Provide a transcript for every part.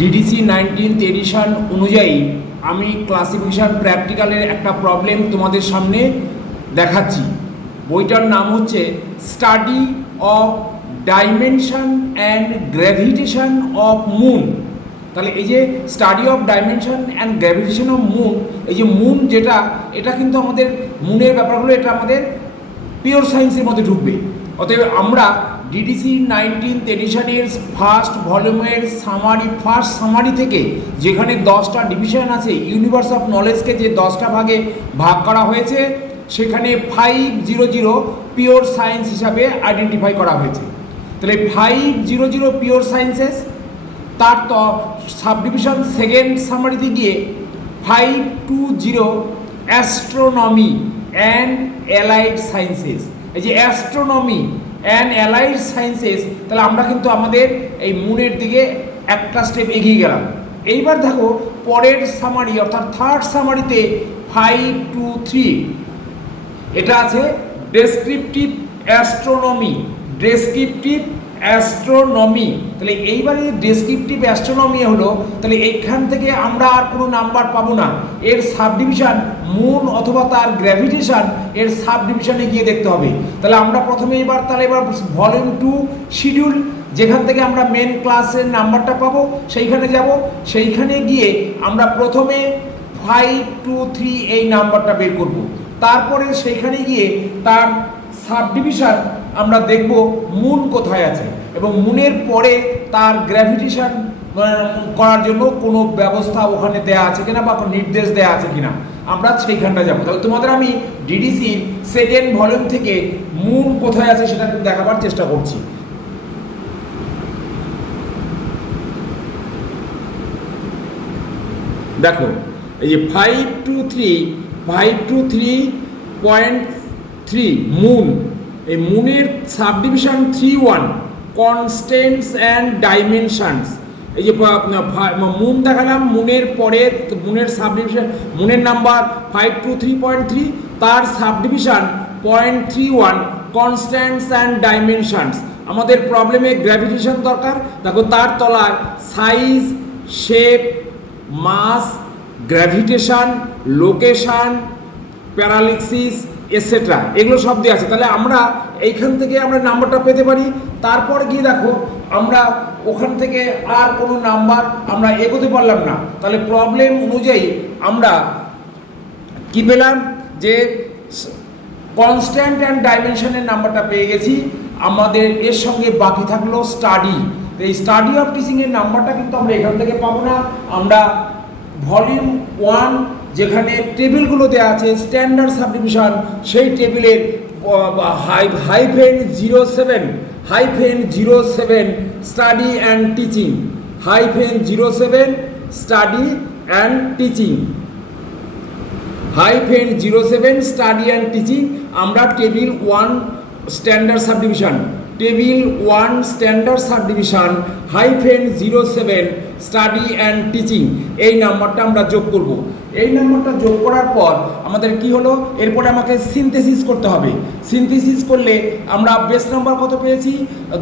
DDC 19th addition অনুযায়ী আমি classification প্র্যাকটিক্যালের একটা প্রবলেম তোমাদের সামনে দেখাচ্ছি। বইটার নাম হচ্ছে study of dimension and gravitation of moon. তাহলে এই যে study of dimension and gravitation of moon, এই যে মুন যেটা, এটা কিন্তু আমাদের মুনের ব্যাপারগুলো এটা আমাদের পিওর সায়েন্সের মধ্যে ঢুকবে। অতএব আমরা ডিডিসি 19th এডিশনের ফার্স্ট ভলিউমের ফার্স্ট সামারি থেকে যেখানে 10টা ডিভিশন আছে, ইউনিভার্স অফ নলেজকে যে 10টা ভাগে ভাগ করা হয়েছে, সেখানে 500 পিওর সায়েন্স হিসাবে আইডেন্টিফাই করা হয়েছে। তাহলে 500 পিওর সায়েন্সেস, তার তো সাব ডিভিশন সেকেন্ড সামারিতে গিয়ে 520 অ্যাস্ট্রোনমি অ্যান্ড অ্যালাইড সায়েন্সেস। এই যে অ্যাস্ট্রোনমি অ্যান্ড অ্যালাইড সায়েন্সেস, তাহলে আমরা কিন্তু আমাদের এই মুনের দিকে একটা স্টেপ এগিয়ে গেলাম। এইবার দেখো পরের সামারি অর্থাৎ থার্ড সামারিতে 523 এটা আছে ডেসক্রিপটিভ অ্যাস্ট্রোনমি। ডেসক্রিপটিভ অ্যাস্ট্রোনমি, তাহলে এইবারে ডেসক্রিপটিভ অ্যাস্ট্রোনমি হলো, তাহলে এইখান থেকে আমরা আর কোনো নাম্বার পাবো না। এর সাব ডিভিশন মুন অথবা তার গ্র্যাভিটেশন, এর সাব ডিভিশনে গিয়ে দেখতে হবে। তাহলে আমরা প্রথমে এবার ভলিউম 2 শিডিউল, যেখান থেকে আমরা মেন ক্লাসের নাম্বারটা পাবো সেইখানে যাব। সেইখানে গিয়ে আমরা প্রথমে 523 এই নাম্বারটা বের করব। তারপরে সেইখানে গিয়ে তার সাব ডিভিশন আমরা দেখব মুন কোথায় আছে, এবং মুনের পরে তার গ্র্যাভিটেশন করার জন্য কোনো ব্যবস্থা ওখানে দেয়া আছে কিনা বা নির্দেশ দেয়া আছে কিনা, আমরা সেইখানটা যাবো। তাহলে তোমাদের আমি ডিডিসির সেকেন্ড ভলিউম থেকে মুন কোথায় আছে সেটা দেখাবার চেষ্টা করছি। দেখো এই যে 523.3 মুন, এই মুনের subdivision 31 constants and dimensions. এই যে মুন দেখালাম, মুনের পরে মুনের সাব ডিভিশন, মুনের নাম্বার 523.3, তার subdivision 0.31 constants and dimensions. আমাদের প্রবলেমে গ্র্যাভিটেশন দরকার। দেখো তার তলায় size, shape, mass, gravitation, location, parallax etcetera, এগুলো সব দেওয়া আছে। তাহলে আমরা এইখান থেকে আমরা নাম্বারটা পেতে পারি। তারপর গিয়ে দেখো আমরা ওখান থেকে আর কোনো নাম্বার আমরা এগোতে পারলাম না। তাহলে প্রবলেম অনুযায়ী আমরা কি পেলাম, যে কনস্ট্যান্ট অ্যান্ড ডাইমেনশনের নাম্বারটা পেয়ে গেছি। আমাদের এর সঙ্গে বাকি থাকলো স্টাডি। এই স্টাডি অফ টিচিংয়ের নাম্বারটা কিন্তু আমরা এখান থেকে পাবো না। আমরা ভলিউম 1 যেখানে টেবিলগুলো দেওয়া আছে স্ট্যান্ডার্ড সাবডিভিশন, সেই টেবিলের -07 study and teaching, -07 study and teaching, -07 study and teaching. আমরা table 1 standard subdivision, table 1 standard subdivision -07 study and teaching, এই নাম্বারটা আমরা যোগ করব। এই নাম্বারটা যোগ করার পর আমাদের কি হলো, এরপরে আমাকে সিনথেসিস করতে হবে। সিনথেসিস করলে আমরা বেস নাম্বার কত পেয়েছি,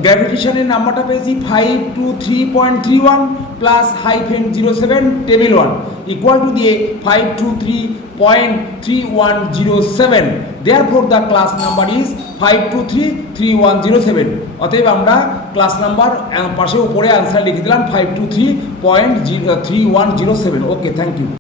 গ্র্যাভিটেশনের নাম্বারটা পেয়েছি 523.31 প্লাস -07 টেবিল 1 ইকুয়াল টু দিয়ে 523.3107। Therefore the class number is 523.3107। অতএব আমরা ক্লাস নাম্বার পাশে উপরে আনসার লিখে দিলাম 523.3107। ওকে, থ্যাংক ইউ।